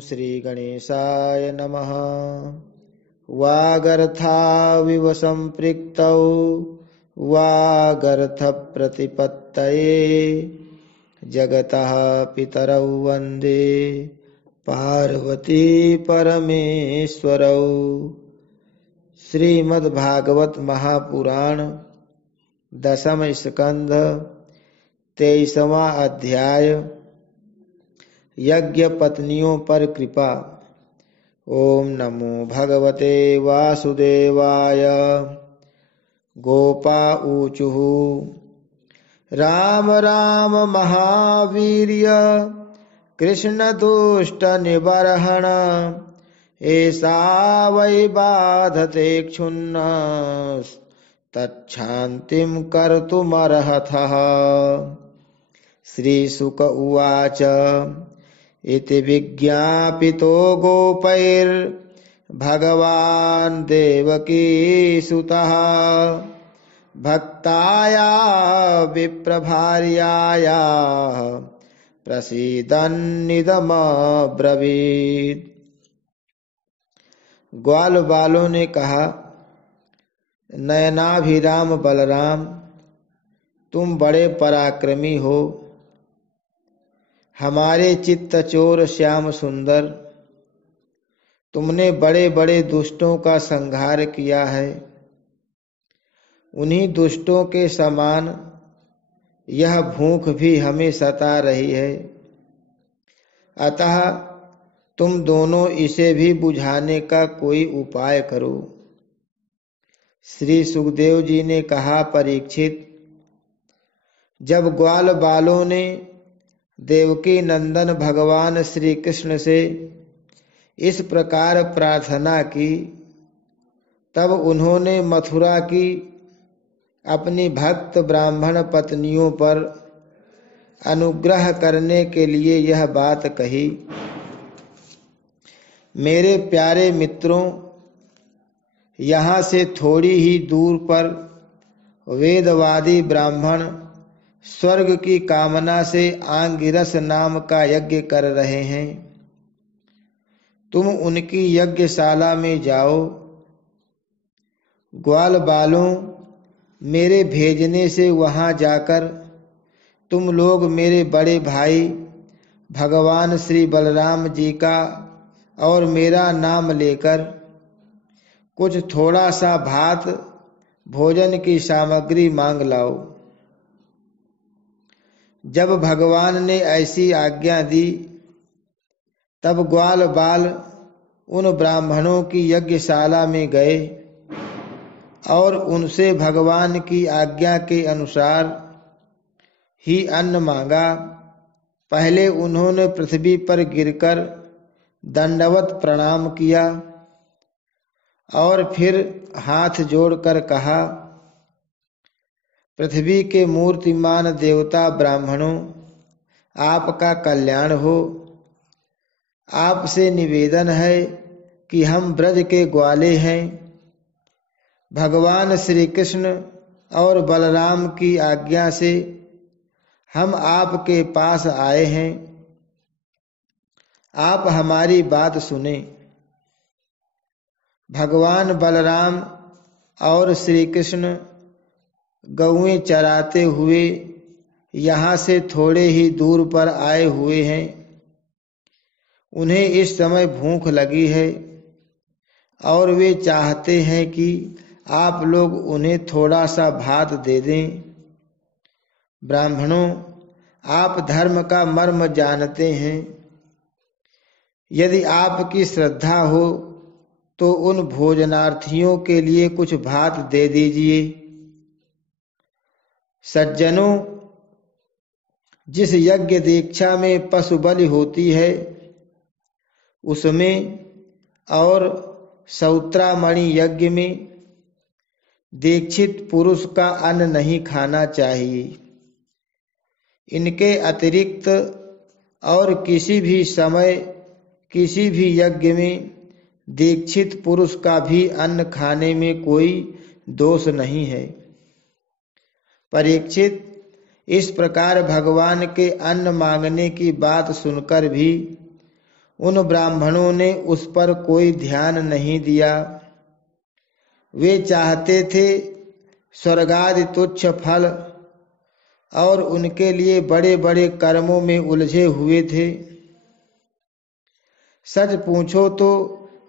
श्रीगणेशाय नमः। वागर्थाविव सम्पृक्तौ वागर्थप्रतिपत्तये जगतः पितरौ वन्दे पार्वती परमेश्वरौ। श्रीमद्भागवत महापुराण दशम स्कंध 23वां अध्याय यज्ञ पत्नियों पर कृपा। ओम नमो भगवते वासुदेवाय। गोपा ऊचुः राम राम महावीर्य कृष्ण दुष्ट निबर्हण एषा वै बाधते क्षुन्न तच्छान्तिं कर्तुमर्हतः। श्रीशुक उवाच इति विज्ञापितो गोपैर्भगवान् देवकीसुतः भक्ताया विप्रभार्यायाः प्रसीदन्निदमब्रवीत्। ग्वाल बालों ने कहा, नयनाभिराम बलराम, तुम बड़े पराक्रमी हो। हमारे चित्तचोर श्याम सुंदर, तुमने बड़े बड़े दुष्टों का संहार किया है। उन्हीं दुष्टों के समान यह भूख भी हमें सता रही है। अतः तुम दोनों इसे भी बुझाने का कोई उपाय करो। श्री सुखदेव जी ने कहा, परीक्षित, जब ग्वाल बालों ने देवकी नंदन भगवान श्री कृष्ण से इस प्रकार प्रार्थना की, तब उन्होंने मथुरा की अपनी भक्त ब्राह्मण पत्नियों पर अनुग्रह करने के लिए यह बात कही। मेरे प्यारे मित्रों, यहाँ से थोड़ी ही दूर पर वेदवादी ब्राह्मण स्वर्ग की कामना से आंगिरस नाम का यज्ञ कर रहे हैं। तुम उनकी यज्ञशाला में जाओ। ग्वाल बालों, मेरे भेजने से वहां जाकर तुम लोग मेरे बड़े भाई भगवान श्री बलराम जी का और मेरा नाम लेकर कुछ थोड़ा सा भात भोजन की सामग्री मांग लाओ। जब भगवान ने ऐसी आज्ञा दी, तब ग्वाल बाल उन ब्राह्मणों की यज्ञशाला में गए और उनसे भगवान की आज्ञा के अनुसार ही अन्न मांगा। पहले उन्होंने पृथ्वी पर गिरकर दंडवत प्रणाम किया और फिर हाथ जोड़कर कहा, पृथ्वी के मूर्तिमान देवता ब्राह्मणों, आपका कल्याण हो। आपसे निवेदन है कि हम ब्रज के ग्वाले हैं। भगवान श्री कृष्ण और बलराम की आज्ञा से हम आपके पास आए हैं। आप हमारी बात सुने। भगवान बलराम और श्री कृष्ण गौएं चराते हुए यहाँ से थोड़े ही दूर पर आए हुए हैं। उन्हें इस समय भूख लगी है और वे चाहते हैं कि आप लोग उन्हें थोड़ा सा भात दे दें। ब्राह्मणों, आप धर्म का मर्म जानते हैं। यदि आपकी श्रद्धा हो तो उन भोजनार्थियों के लिए कुछ भात दे दीजिए। सज्जनों, जिस यज्ञ दीक्षा में पशु बलि होती है उसमें और सौत्रामणि यज्ञ में दीक्षित पुरुष का अन्न नहीं खाना चाहिए। इनके अतिरिक्त और किसी भी समय किसी भी यज्ञ में दीक्षित पुरुष का भी अन्न खाने में कोई दोष नहीं है। परीक्षित, इस प्रकार भगवान के अन्न मांगने की बात सुनकर भी उन ब्राह्मणों ने उस पर कोई ध्यान नहीं दिया। वे चाहते थे स्वर्गादि तुच्छ फल और उनके लिए बड़े बड़े कर्मों में उलझे हुए थे। सच पूछो तो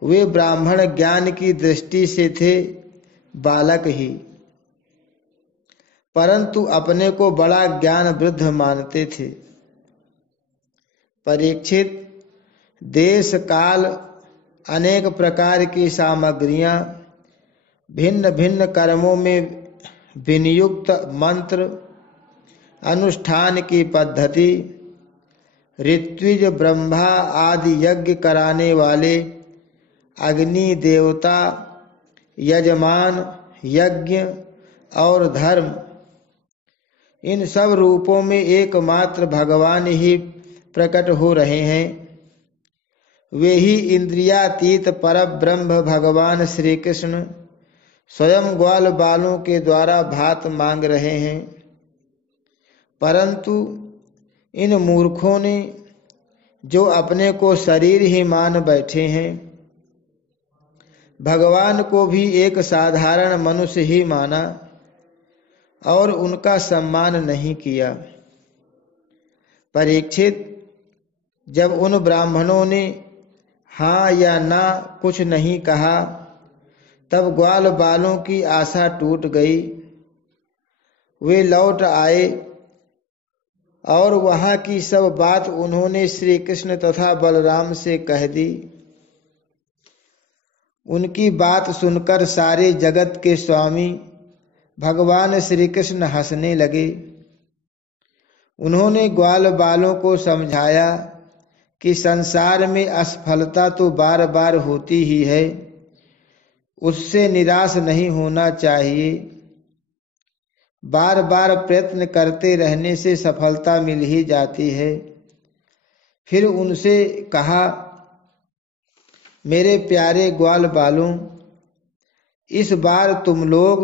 वे ब्राह्मण ज्ञान की दृष्टि से थे बालक ही, परंतु अपने को बड़ा ज्ञान वृद्ध मानते थे। परीक्षित, देश काल अनेक प्रकार की सामग्रियां, भिन्न भिन्न कर्मों में विनियुक्त मंत्र, अनुष्ठान की पद्धति, ऋत्विज ब्रह्मा आदि यज्ञ कराने वाले अग्नि देवता, यजमान, यज्ञ और धर्म, इन सब रूपों में एकमात्र भगवान ही प्रकट हो रहे हैं। वे ही इंद्रियातीत परब्रह्म भगवान श्री कृष्ण स्वयं ग्वाल बालों के द्वारा भात मांग रहे हैं। परंतु इन मूर्खों ने, जो अपने को शरीर ही मान बैठे हैं, भगवान को भी एक साधारण मनुष्य ही माना और उनका सम्मान नहीं किया। परीक्षित, जब उन ब्राह्मणों ने हाँ या ना कुछ नहीं कहा, तब ग्वाल बालों की आशा टूट गई। वे लौट आए और वहां की सब बात उन्होंने श्री कृष्ण तथा बलराम से कह दी। उनकी बात सुनकर सारे जगत के स्वामी भगवान श्री कृष्ण हंसने लगे। उन्होंने ग्वाल बालों को समझाया कि संसार में असफलता तो बार बार होती ही है, उससे निराश नहीं होना चाहिए। बार बार प्रयत्न करते रहने से सफलता मिल ही जाती है। फिर उनसे कहा, मेरे प्यारे ग्वाल बालों, इस बार तुम लोग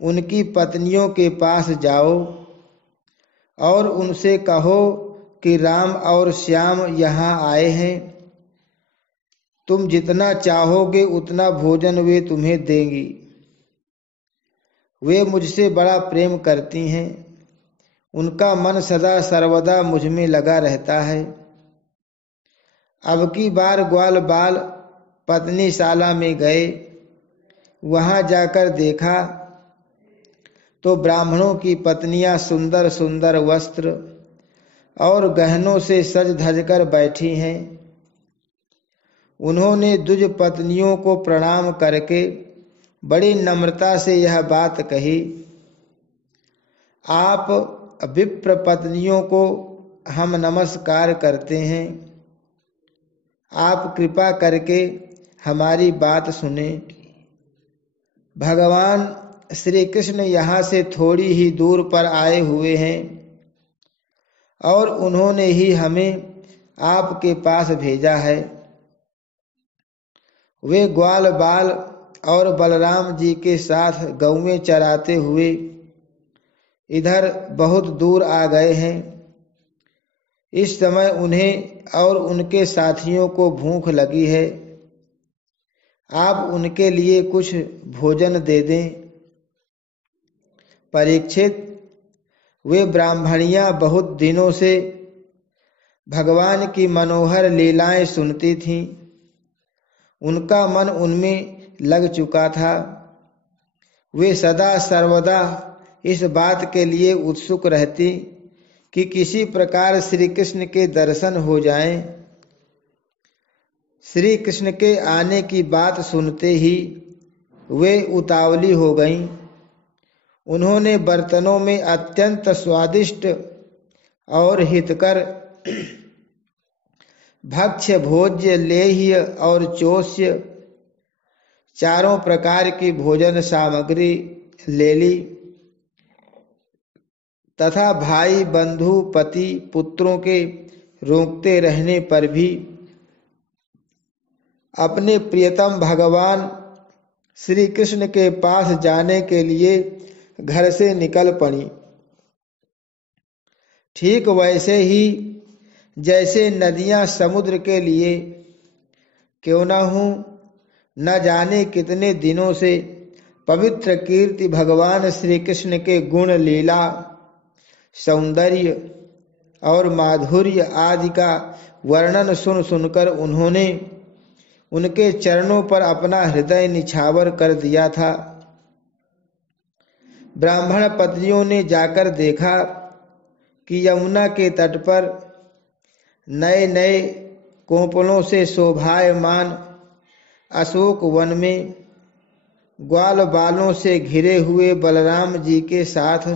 उनकी पत्नियों के पास जाओ और उनसे कहो कि राम और श्याम यहाँ आए हैं। तुम जितना चाहोगे उतना भोजन वे तुम्हें देंगी। वे मुझसे बड़ा प्रेम करती हैं, उनका मन सदा सर्वदा मुझ में लगा रहता है। अब की बार ग्वाल बाल पत्नीशाला में गए। वहां जाकर देखा तो ब्राह्मणों की पत्नियां सुंदर सुंदर वस्त्र और गहनों से सज धज कर बैठी हैं। उन्होंने द्विज पत्नियों को प्रणाम करके बड़ी नम्रता से यह बात कही, आप विप्र पत्नियों को हम नमस्कार करते हैं, आप कृपा करके हमारी बात सुने। भगवान श्री कृष्ण यहाँ से थोड़ी ही दूर पर आए हुए हैं और उन्होंने ही हमें आपके पास भेजा है। वे ग्वाल बाल और बलराम जी के साथ गौएं चराते हुए इधर बहुत दूर आ गए हैं। इस समय उन्हें और उनके साथियों को भूख लगी है। आप उनके लिए कुछ भोजन दे दें। परीक्षित, वे ब्राह्मणियां बहुत दिनों से भगवान की मनोहर लीलाएं सुनती थीं। उनका मन उनमें लग चुका था। वे सदा सर्वदा इस बात के लिए उत्सुक रहती कि किसी प्रकार श्री कृष्ण के दर्शन हो जाएं। श्री कृष्ण के आने की बात सुनते ही वे उतावली हो गईं। उन्होंने बर्तनों में अत्यंत स्वादिष्ट और हितकर भक्ष्य, भोज्य, लेह्य और चोष्य चारों प्रकार की भोजन सामग्री ले ली तथा भाई, बंधु, पति, पुत्रों के रोकते रहने पर भी अपने प्रियतम भगवान श्री कृष्ण के पास जाने के लिए घर से निकल पड़ी। ठीक वैसे ही जैसे नदियां समुद्र के लिए क्यों न हूं, न जाने कितने दिनों से पवित्र कीर्ति भगवान श्री कृष्ण के गुण, लीला, सौंदर्य और माधुर्य आदि का वर्णन सुन सुनकर उन्होंने उनके चरणों पर अपना हृदय निछावर कर दिया था। ब्राह्मण पत्नियों ने जाकर देखा कि यमुना के तट पर नए नए कोपलों से शोभायमान अशोक वन में ग्वाल बालों से घिरे हुए बलराम जी के साथ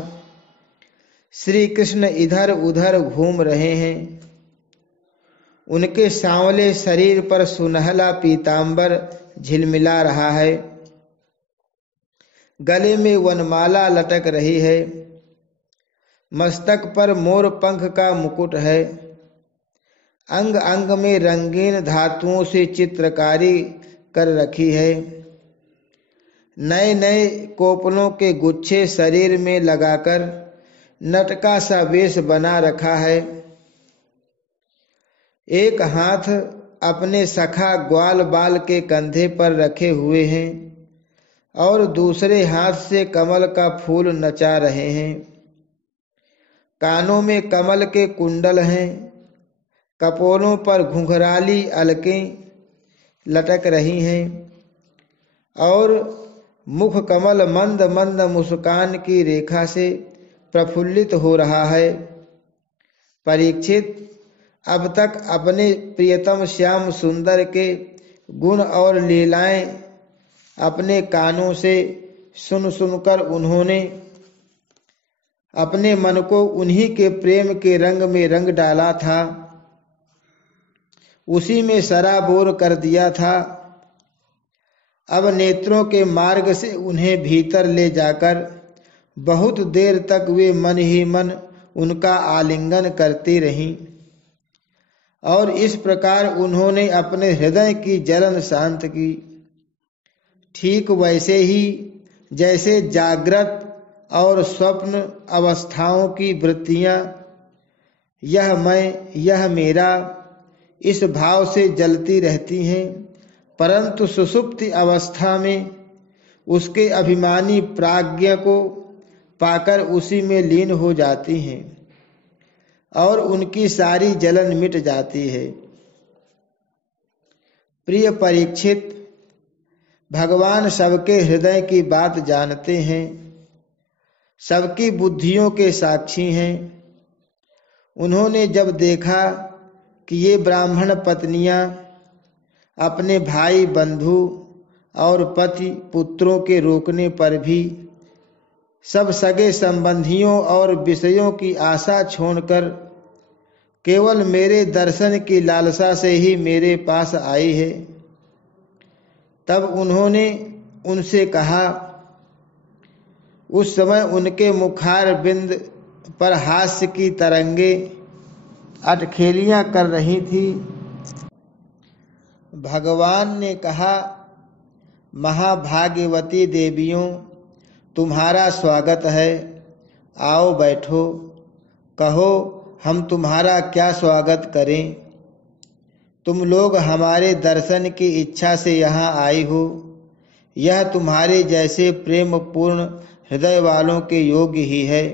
श्री कृष्ण इधर उधर घूम रहे हैं। उनके सांवले शरीर पर सुनहला पीतांबर झिलमिला रहा है, गले में वनमाला लटक रही है, मस्तक पर मोर पंख का मुकुट है, अंग अंग में रंगीन धातुओं से चित्रकारी कर रखी है, नए नए कोपलों के गुच्छे शरीर में लगाकर नटका सा वेश बना रखा है। एक हाथ अपने सखा ग्वाल बाल के कंधे पर रखे हुए हैं और दूसरे हाथ से कमल का फूल नचा रहे हैं। कानों में कमल के कुंडल हैं, कपोलों पर घुंघराली अलकें लटक रही हैं और मुख कमल मंद मंद मुस्कान की रेखा से प्रफुल्लित हो रहा है। परीक्षित, अब तक अपने प्रियतम श्याम सुंदर के गुण और लीलाएं अपने कानों से सुन सुनकर उन्होंने अपने मन को उन्हीं के प्रेम के रंग में रंग डाला था, उसी में सराबोर कर दिया था। अब नेत्रों के मार्ग से उन्हें भीतर ले जाकर बहुत देर तक वे मन ही मन उनका आलिंगन करती रहीं और इस प्रकार उन्होंने अपने हृदय की जलन शांत की। ठीक वैसे ही जैसे जागृत और स्वप्न अवस्थाओं की वृत्तियां यह मैं, यह मेरा, इस भाव से जलती रहती हैं, परंतु सुषुप्ति अवस्था में उसके अभिमानी प्राज्ञ को पाकर उसी में लीन हो जाती हैं और उनकी सारी जलन मिट जाती है। प्रिय परीक्षित, भगवान सबके हृदय की बात जानते हैं, सबकी बुद्धियों के साक्षी हैं। उन्होंने जब देखा कि ये ब्राह्मण पत्नियां अपने भाई बंधु और पति पुत्रों के रोकने पर भी सब सगे संबंधियों और विषयों की आशा छोड़कर केवल मेरे दर्शन की लालसा से ही मेरे पास आई है, तब उन्होंने उनसे कहा। उस समय उनके मुखार बिंद पर हास्य की तरंगे अटखेलियां कर रही थी। भगवान ने कहा, महाभाग्यवती देवियों, तुम्हारा स्वागत है, आओ बैठो, कहो हम तुम्हारा क्या स्वागत करें। तुम लोग हमारे दर्शन की इच्छा से यहाँ आई हो, यह तुम्हारे जैसे प्रेम पूर्ण हृदय वालों के योग्य ही है।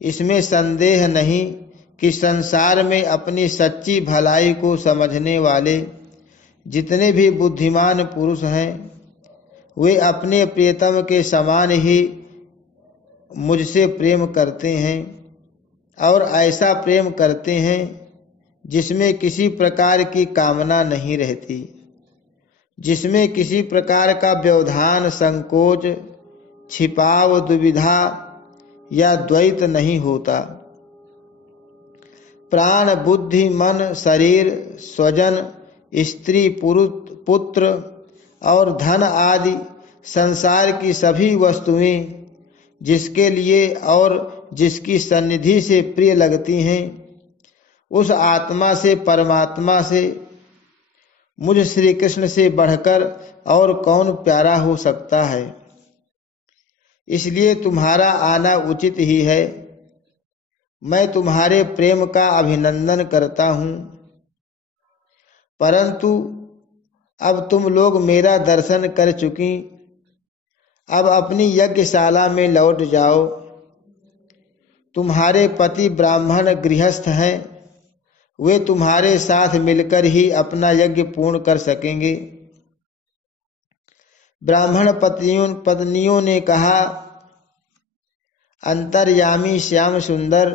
इसमें संदेह नहीं कि संसार में अपनी सच्ची भलाई को समझने वाले जितने भी बुद्धिमान पुरुष हैं, वे अपने प्रियतम के समान ही मुझसे प्रेम करते हैं और ऐसा प्रेम करते हैं जिसमें किसी प्रकार की कामना नहीं रहती, जिसमें किसी प्रकार का व्यवधान, संकोच, छिपाव, दुविधा या द्वैत नहीं होता। प्राण, बुद्धि, मन, शरीर, स्वजन, स्त्री, पुत्र और धन आदि संसार की सभी वस्तुएं जिसके लिए और जिसकी सन्निधि से प्रिय लगती हैं, उस आत्मा से, परमात्मा से, मुझ श्री कृष्ण से बढ़कर और कौन प्यारा हो सकता है। इसलिए तुम्हारा आना उचित ही है। मैं तुम्हारे प्रेम का अभिनंदन करता हूँ, परंतु अब तुम लोग मेरा दर्शन कर चुकी, अब अपनी यज्ञशाला में लौट जाओ। तुम्हारे पति ब्राह्मण गृहस्थ हैं, वे तुम्हारे साथ मिलकर ही अपना यज्ञ पूर्ण कर सकेंगे। ब्राह्मण पत्नियों ने कहा, अंतर्यामी श्याम सुंदर,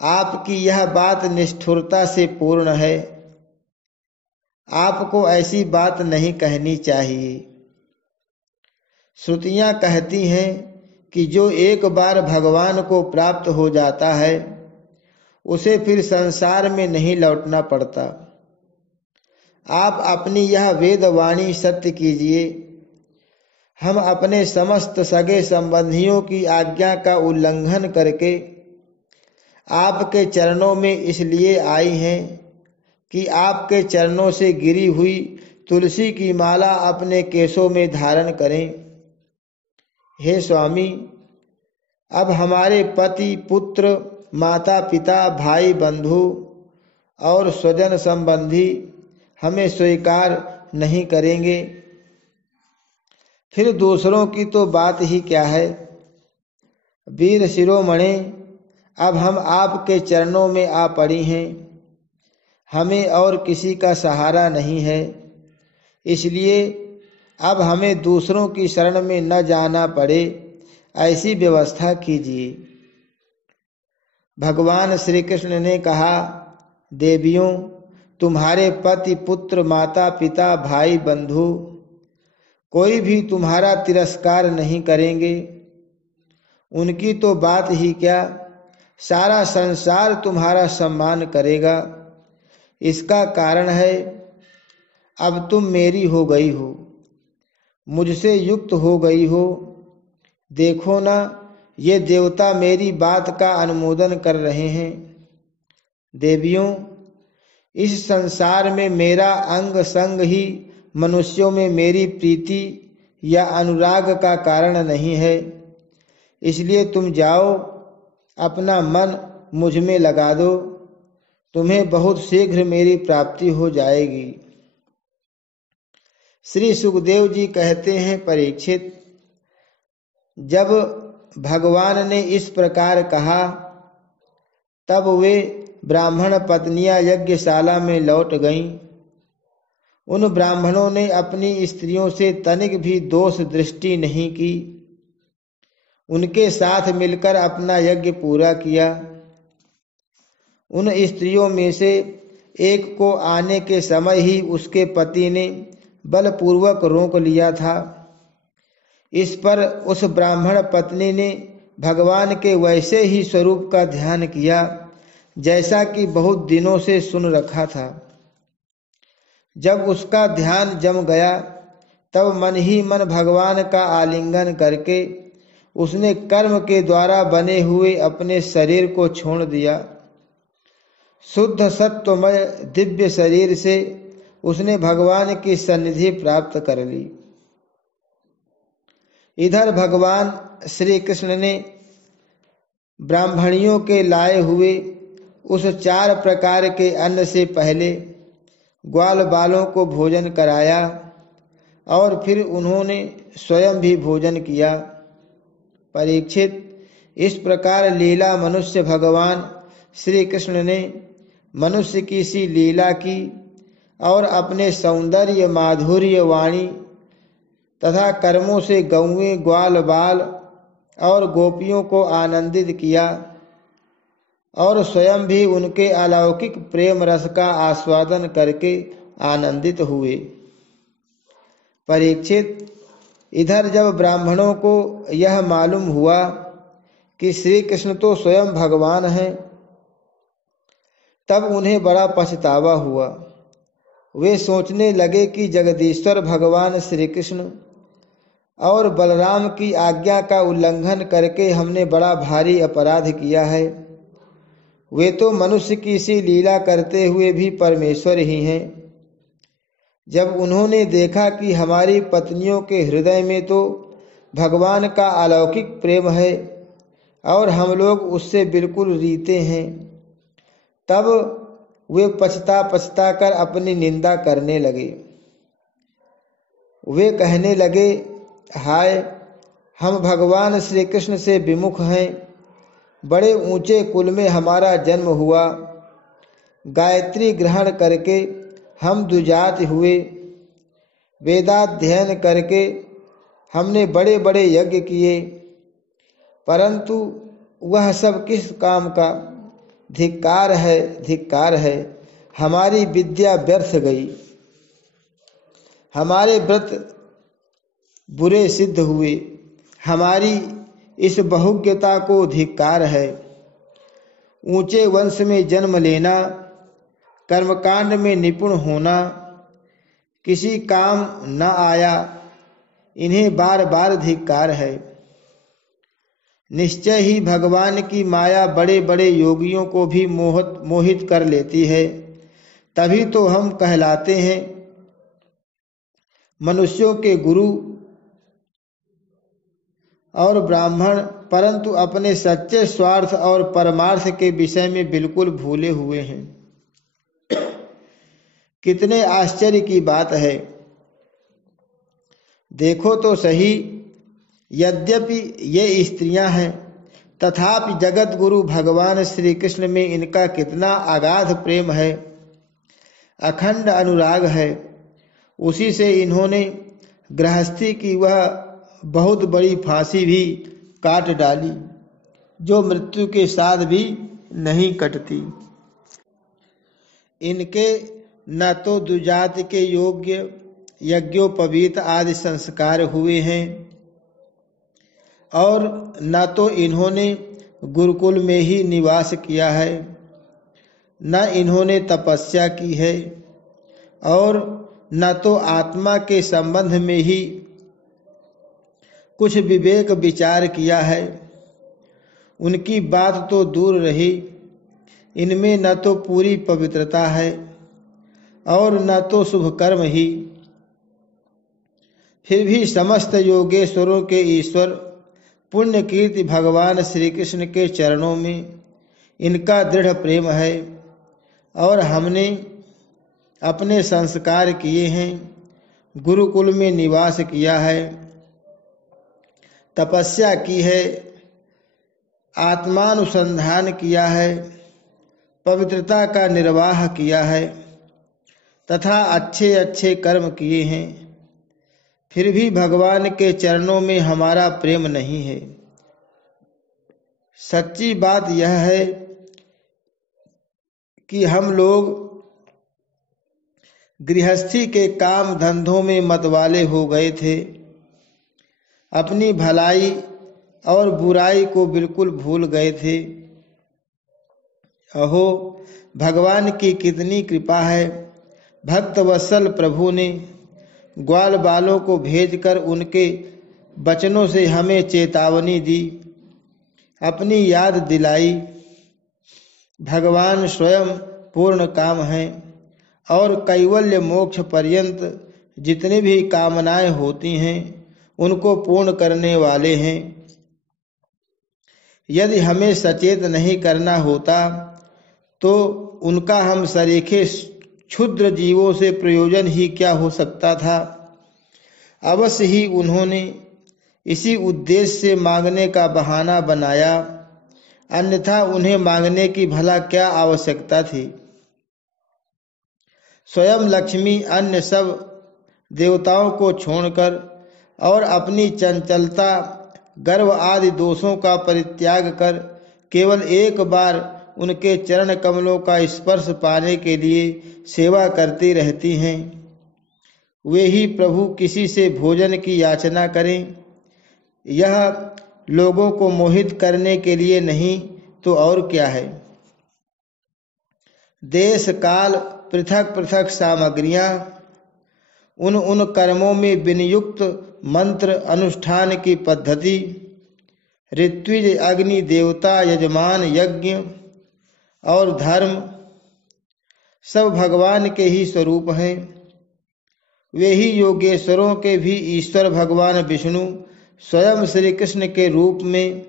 आपकी यह बात निष्ठुरता से पूर्ण है। आपको ऐसी बात नहीं कहनी चाहिए। श्रुतियां कहती हैं कि जो एक बार भगवान को प्राप्त हो जाता है उसे फिर संसार में नहीं लौटना पड़ता। आप अपनी यह वेदवाणी सत्य कीजिए। हम अपने समस्त सगे संबंधियों की आज्ञा का उल्लंघन करके आपके चरणों में इसलिए आई हैं कि आपके चरणों से गिरी हुई तुलसी की माला अपने केशों में धारण करें। हे स्वामी, अब हमारे पति, पुत्र, माता पिता, भाई बंधु और स्वजन संबंधी हमें स्वीकार नहीं करेंगे, फिर दूसरों की तो बात ही क्या है। वीर शिरोमणे, अब हम आपके चरणों में आ पड़ी हैं। हमें और किसी का सहारा नहीं है, इसलिए अब हमें दूसरों की शरण में न जाना पड़े, ऐसी व्यवस्था कीजिए। भगवान श्री कृष्ण ने कहा, देवियों, तुम्हारे पति, पुत्र, माता पिता, भाई बंधु कोई भी तुम्हारा तिरस्कार नहीं करेंगे। उनकी तो बात ही क्या, सारा संसार तुम्हारा सम्मान करेगा। इसका कारण है अब तुम मेरी हो गई हो, मुझसे युक्त हो गई हो। देखो ना, ये देवता मेरी बात का अनुमोदन कर रहे हैं। देवियों, इस संसार में मेरा अंग संग ही मनुष्यों में मेरी प्रीति या अनुराग का कारण नहीं है, इसलिए तुम जाओ, अपना मन मुझ में लगा दो, तुम्हें बहुत शीघ्र मेरी प्राप्ति हो जाएगी। श्री सुखदेव जी कहते हैं, परीक्षित, जब भगवान ने इस प्रकार कहा तब वे ब्राह्मण पत्नियां यज्ञशाला में लौट गईं। उन ब्राह्मणों ने अपनी स्त्रियों से तनिक भी दोष दृष्टि नहीं की, उनके साथ मिलकर अपना यज्ञ पूरा किया। उन स्त्रियों में से एक को आने के समय ही उसके पति ने बलपूर्वक रोक लिया था। इस पर उस ब्राह्मण पत्नी ने भगवान के वैसे ही स्वरूप का ध्यान किया जैसा कि बहुत दिनों से सुन रखा था। जब उसका ध्यान जम गया तब मन ही मन भगवान का आलिंगन करके उसने कर्म के द्वारा बने हुए अपने शरीर को छोड़ दिया। शुद्ध सत्वमय दिव्य शरीर से उसने भगवान की सन्निधि प्राप्त कर ली। इधर भगवान श्री कृष्ण ने ब्राह्मणियों के लाए हुए उस 4 प्रकार के अन्न से पहले ग्वाल बालों को भोजन कराया और फिर उन्होंने स्वयं भी भोजन किया। परीक्षित, इस प्रकार लीला मनुष्य भगवान श्री कृष्ण ने मनुष्य की सी लीला की और अपने सौंदर्य, माधुर्य, वाणी तथा कर्मों से गौएं, ग्वाल बाल और गोपियों को आनंदित किया और स्वयं भी उनके अलौकिक प्रेम रस का आस्वादन करके आनंदित हुए। परीक्षित, इधर जब ब्राह्मणों को यह मालूम हुआ कि श्री कृष्ण तो स्वयं भगवान हैं, तब उन्हें बड़ा पछतावा हुआ। वे सोचने लगे कि जगदीश्वर भगवान श्री कृष्ण और बलराम की आज्ञा का उल्लंघन करके हमने बड़ा भारी अपराध किया है। वे तो मनुष्य की सी लीला करते हुए भी परमेश्वर ही हैं। जब उन्होंने देखा कि हमारी पत्नियों के हृदय में तो भगवान का अलौकिक प्रेम है और हम लोग उससे बिल्कुल रीते हैं। तब वे पछता पछता कर अपनी निंदा करने लगे। वे कहने लगे, हाय, हम भगवान श्री कृष्ण से विमुख हैं। बड़े ऊंचे कुल में हमारा जन्म हुआ। गायत्री ग्रहण करके हम द्विजात हुए। वेदाध्ययन करके हमने बड़े बड़े यज्ञ किए, परंतु वह सब किस काम का? धिक्कार है, धिक्कार है। हमारी विद्या व्यर्थ गई, हमारे व्रत बुरे सिद्ध हुए। हमारी इस बहुज्ञता को धिक्कार है। ऊंचे वंश में जन्म लेना, कर्मकांड में निपुण होना किसी काम न आया, इन्हें बार बार धिक्कार है। निश्चय ही भगवान की माया बड़े बड़े योगियों को भी मोहित कर लेती है। तभी तो हम कहलाते हैं मनुष्यों के गुरु और ब्राह्मण, परंतु अपने सच्चे स्वार्थ और परमार्थ के विषय में बिल्कुल भूले हुए हैं। कितने आश्चर्य की बात है। देखो तो सही, यद्यपि ये स्त्रियां हैं, तथापि जगत गुरु भगवान श्री कृष्ण में इनका कितना अगाध प्रेम है, अखंड अनुराग है। उसी से इन्होंने गृहस्थी की वह बहुत बड़ी फांसी भी काट डाली, जो मृत्यु के साथ भी नहीं कटती। इनके न तो द्विजाति के योग्य यज्ञोपवीत आदि संस्कार हुए हैं, और न तो इन्होंने गुरुकुल में ही निवास किया है, न इन्होंने तपस्या की है, और न तो आत्मा के संबंध में ही कुछ विवेक विचार किया है। उनकी बात तो दूर रही, इनमें न तो पूरी पवित्रता है और न तो शुभ कर्म ही। फिर भी समस्त योगेश्वरों के ईश्वर पुण्य कीर्ति भगवान श्री कृष्ण के चरणों में इनका दृढ़ प्रेम है, और हमने अपने संस्कार किए हैं, गुरुकुल में निवास किया है, तपस्या की है, आत्मानुसंधान किया है, पवित्रता का निर्वाह किया है तथा अच्छे अच्छे कर्म किए हैं। फिर भी भगवान के चरणों में हमारा प्रेम नहीं है। सच्ची बात यह है कि हम लोग गृहस्थी के काम धंधों में मतवाले हो गए थे, अपनी भलाई और बुराई को बिल्कुल भूल गए थे। अहो, भगवान की कितनी कृपा है। भक्त वत्सल प्रभु ने ग्वाल बालों को भेजकर उनके वचनों से हमें चेतावनी दी, अपनी याद दिलाई। भगवान स्वयं पूर्ण काम हैं और कैवल्य मोक्ष पर्यंत जितनी भी कामनाएं होती हैं उनको पूर्ण करने वाले हैं। यदि हमें सचेत नहीं करना होता तो उनका हम सरीखे क्षुद्र जीवों से प्रयोजन ही क्या हो सकता था। अवश्य ही उन्होंने इसी उद्देश्य से मांगने का बहाना बनाया, अन्यथा उन्हें मांगने की भला क्या आवश्यकता थी। स्वयं लक्ष्मी अन्य सब देवताओं को छोड़कर और अपनी चंचलता, गर्व आदि दोषों का परित्याग कर केवल एक बार उनके चरण कमलों का स्पर्श पाने के लिए सेवा करती रहती हैं। वे ही प्रभु किसी से भोजन की याचना करें, यह लोगों को मोहित करने के लिए नहीं तो और क्या है। देश काल पृथक पृथक सामग्रियां, उन कर्मों में विनियुक्त मंत्र अनुष्ठान की पद्धति, ऋत्विज अग्नि देवता यजमान यज्ञ और धर्म सब भगवान के ही स्वरूप हैं। वे ही योगेश्वरों के भी ईश्वर भगवान विष्णु स्वयं श्री कृष्ण के रूप में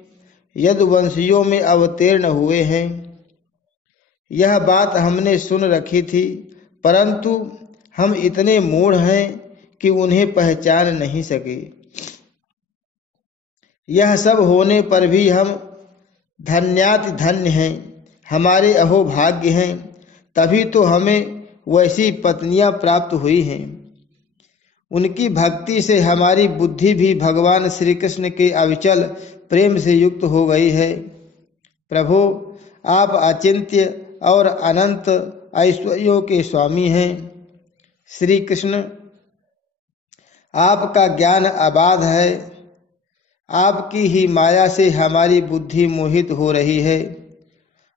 यदुवंशियों में अवतीर्ण हुए हैं। यह बात हमने सुन रखी थी, परंतु हम इतने मूढ़ हैं कि उन्हें पहचान नहीं सके। यह सब होने पर भी हम धन्याति धन्य हैं, हमारे अहोभाग्य हैं, तभी तो हमें वैसी पत्नियां प्राप्त हुई हैं। उनकी भक्ति से हमारी बुद्धि भी भगवान श्री कृष्ण के अविचल प्रेम से युक्त हो गई है। प्रभु, आप अचिंत्य और अनंत ऐश्वर्यों के स्वामी हैं। श्री कृष्ण, आपका ज्ञान अबाध है। आपकी ही माया से हमारी बुद्धि मोहित हो रही है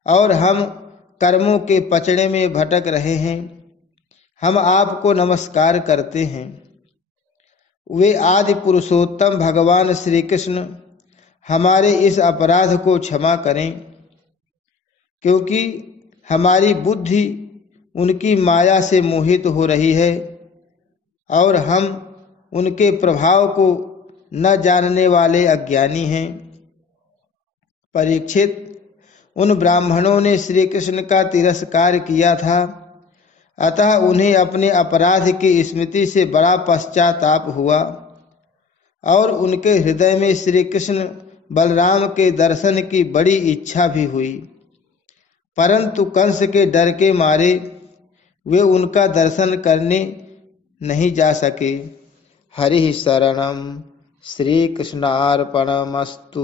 और हम कर्मों के पचड़े में भटक रहे हैं। हम आपको नमस्कार करते हैं। वे आदि पुरुषोत्तम भगवान श्री कृष्ण हमारे इस अपराध को क्षमा करें, क्योंकि हमारी बुद्धि उनकी माया से मोहित हो रही है और हम उनके प्रभाव को न जानने वाले अज्ञानी हैं। परीक्षित, उन ब्राह्मणों ने श्री कृष्ण का तिरस्कार किया था, अतः उन्हें अपने अपराध की स्मृति से बड़ा पश्चाताप हुआ और उनके हृदय में श्री कृष्ण बलराम के दर्शन की बड़ी इच्छा भी हुई, परंतु कंस के डर के मारे वे उनका दर्शन करने नहीं जा सके। हरि शरणम। श्री कृष्णार्पणमस्तु।